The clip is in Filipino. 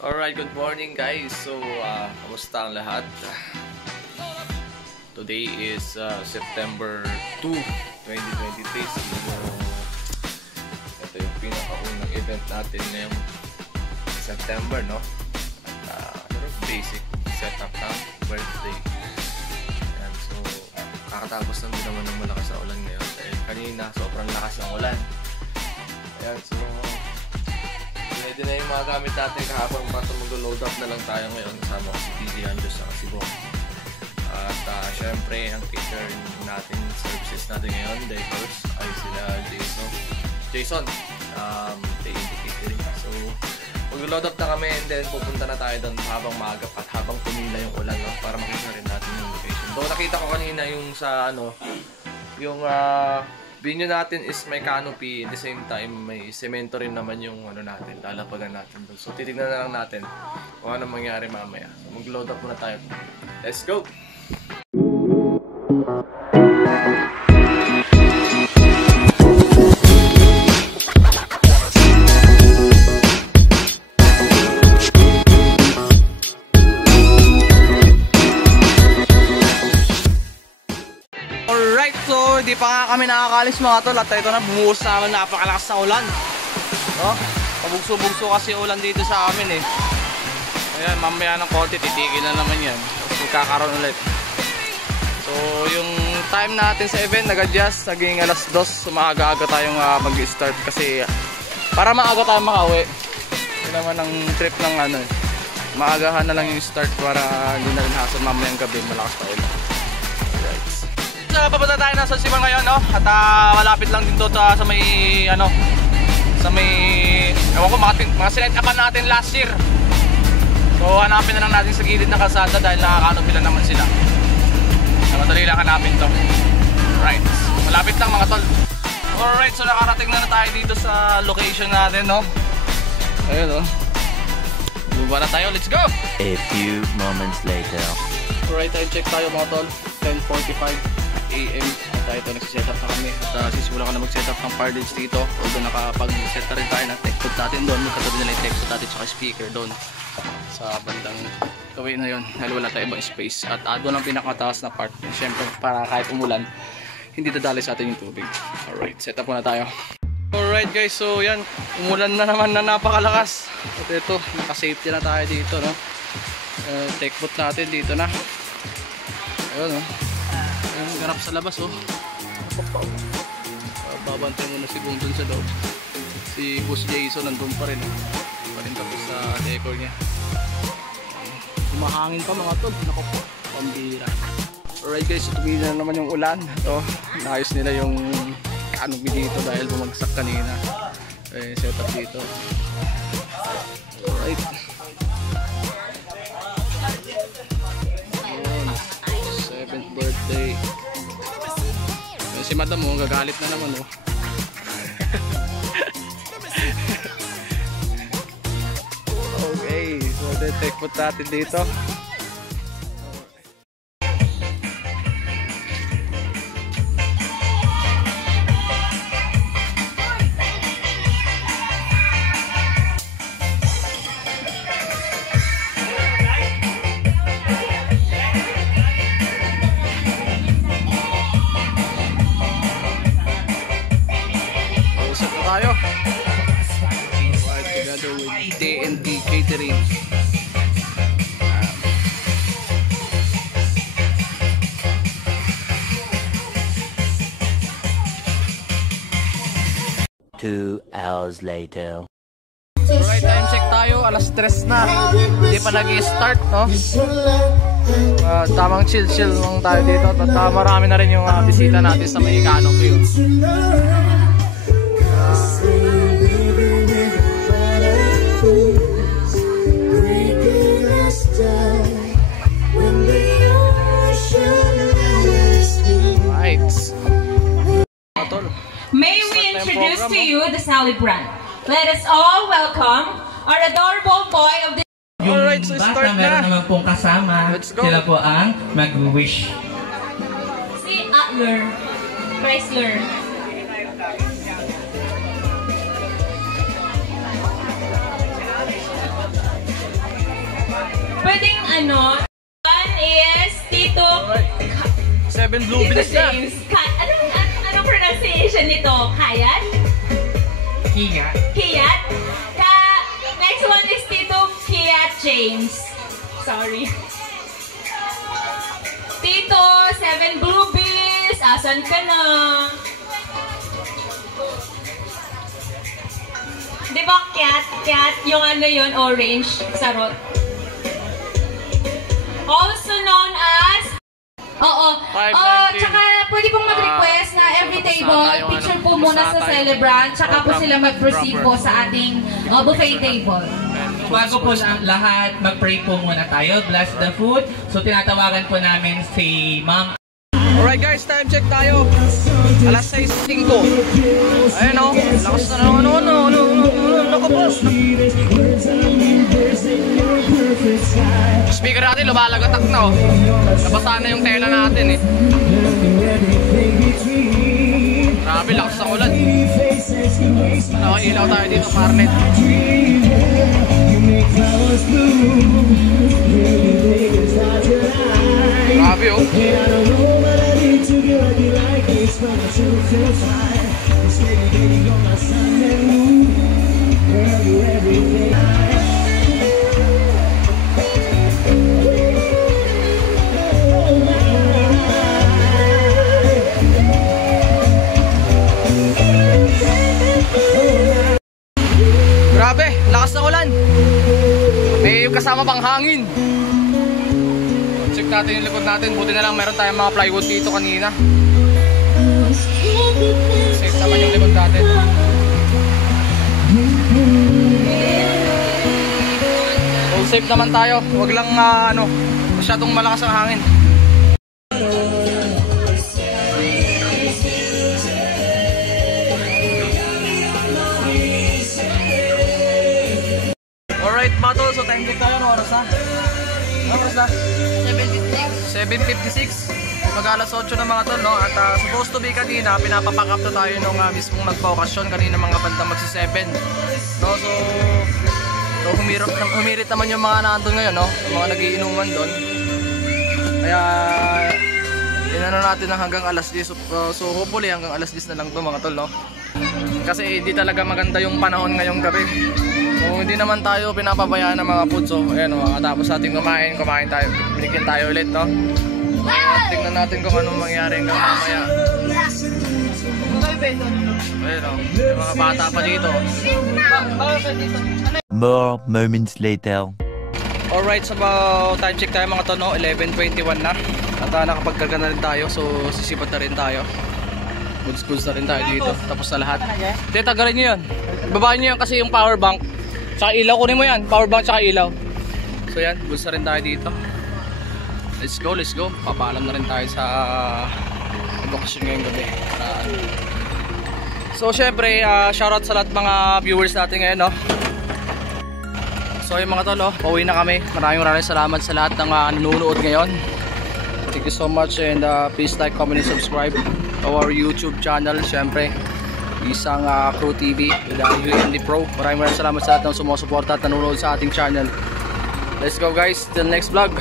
Alright, good morning guys. So, kamusta ang lahat? Today is September 2, 2023. So, ito yung pinakaunang event natin ngayong September, no? Basic setup ng birthday. Ayan, so, kakatapos lang din naman ng malakas na ulan ngayon. Dahil kanina, sobrang lakas ng ulan. Ayan, so, ready na yung mga gamit natin kahapon. Basta mag-load up na lang tayo ngayon. Kasama ko si DJ Andres at si Bong. At syempre, ang catering natin, services natin ngayon, diapers, ay sila Jason, catering. So, mag-load up na kami and then pupunta na tayo doon habang maaga at habang tumila yung ulan, no? Para makita rin natin yung location. Doon nakita ko kanina yung sa yung venue natin is may canopy, at the same time may semento rin naman yung natin, lalapagan natin doon. So titignan na lang natin kung ano mangyari mamaya. So, mag-load up muna tayo. Let's go! Hindi pa nga kami nakakalis mga tol at ito na bumuhos naman, napakalakas na ulan, no? Pabugso-bugso kasi ulan dito sa amin eh. Ayan, mamaya ng konti titigil na naman yan, tapos magkakaroon ulit. So yung time natin sa event nag-adjust, naging alas 2, so maaga-aga tayong mag-start kasi para maaga tayong makauwi. Yun naman ang trip ng maagahan na lang yung start para hindi na rin hassle mamayang gabi, malakas pa ulan. Papunta tayo na sa Siman ngayon, no? At malapit lang din doon sa may ewan ko, mga sinet-upan natin last year. So hanapin na lang natin sa gilid ng kalsada dahil nakakanopi lang naman sila. Madali lang hanapin to. Right, malapit lang mga tol. Alright, so nakarating na tayo dito sa location natin, no? Ayun, no? Bumaba na tayo, let's go! A few moments later. Alright, time check tayo mga tol, 10:45 AM at ito nagsiset up na kami at sisimula ko na mag-set up ng parlage dito, although nakapag-set na rin tayo ng tech foot natin doon, magkatabi nila yung tech foot natin at speaker doon sa bandang gawin na yun dahil wala tayo ibang space at doon ang pinakataas na part, syempre para kahit umulan hindi dadali sa atin yung tubig. Alright, set up muna tayo. Alright guys, so yan, umulan na naman na napakalakas at ito, naka-safety na tayo dito, no? Tech foot natin dito na, ayun, no? Yung garap sa labas, oh. Babantay muna si Bong dun sa loob. Si Boss Jason nandun pa rin, oh. Pa rin tapos sa decor niya. Humahangin pa mga tol. Naku po, pambira. Alright guys, so tumili na naman yung ulan. Ito, naayos nila yung canopy dito dahil bumagsak kanina. Set up dito. Alright. Birthday. Si madam mo, gagalit na naman, oh. Okay, so detect po natin dito. Tayo. Right, together with D&D Catering. Two hours later. Alright, time check tayo. Alas 3 na. Hindi pa nag-i-start, no? Tamang chill-chill lang tayo dito. At marami na rin yung bisita natin sa may canopy. May we introduce to you the celebrant. Let us all welcome our adorable boy of the... Alright, so start na. Meron naman pong kasama. Sila po ang mag-wish. Si Atler Chrysler. ano. One is Tito 7 Blue Tito Bills na. James. Anong pronunciation nito? Kayat? Hiya. Kiyat? Next one is Tito Kiyat James. Sorry. Tito 7 Blue Bills. Asan ka na? Di ba cat? Yung ano yun, orange, sarot. Also known as... Oo. 519. Tsaka pwede pong mag-request na every table, picture po muna sa celebrant, tsaka po sila mag-proceed po sa ating buffet table. Bago po lahat, mag-pray po muna tayo. Bless the food. So, tinatawagan po namin si Ma'am. Alright guys, time check tayo. Alas 6:05. Ayun o, lakas na nakapos. Speaker natin, lumalagatak na o. Nabasa na yung tela natin eh. Grabe, lakas ng ulan. Nakailaw tayo dito, Marnet. Grabe oh. Grabe, lakas ng ulan. May kasama pang hangin. Check natin yung likod natin. Buti na lang meron tayong mga plywood dito kanina. Safe naman yung likod natin. So safe naman tayo. Huwag lang masyadong malakas ang hangin. Alright mga tol, so time check tayo. Ano oras na? 7:56. Mag-alas 8 na mga tol, no? At supposed to be kanina, pinapapack up na tayo nung mismong nagpa-okasyon kanina mga bandang magsi-7. No? So humirit naman yung mga nandun ngayon, no? Yung mga nagiinuman doon. Kaya inano natin na hanggang alas 10. So hopefully hanggang alas 10 na lang to mga tol, no? Kasi hindi talaga maganda yung panahon ngayong gabi. So hindi naman tayo pinapabayaan ng mga food. So ayan, matapos natin kumain tayo. Binigyan tayo ulit, no? Tingnan natin kung anong mangyari hanggang mamaya. Ayun o, may mga bata pa dito. More moments later. Alright, so time check tayo mga tono, 11:21 na. At nakapagkarga na rin tayo, so sisipat na rin tayo. Goods na rin tayo dito, tapos na lahat. Hindi, tagarin nyo yun. Babahin nyo yan kasi yung power bank. Tsaka ilaw, kunin mo yan, power bank tsaka ilaw. So yan, goods na rin tayo dito. Let's go. Papaalam na rin tayo sa edukasyon ngayong gabi. So syempre, shoutout sa lahat mga viewers natin ngayon, no? So yung mga tol, pauwi na kami. Maraming salamat sa lahat ng nanonood ngayon. Thank you so much and please like, comment, and subscribe to our YouTube channel. Syempre, isang Crew TV with UND Pro. Maraming salamat sa lahat ng sumusuporta at nanonood sa ating channel. Let's go guys, till next vlog.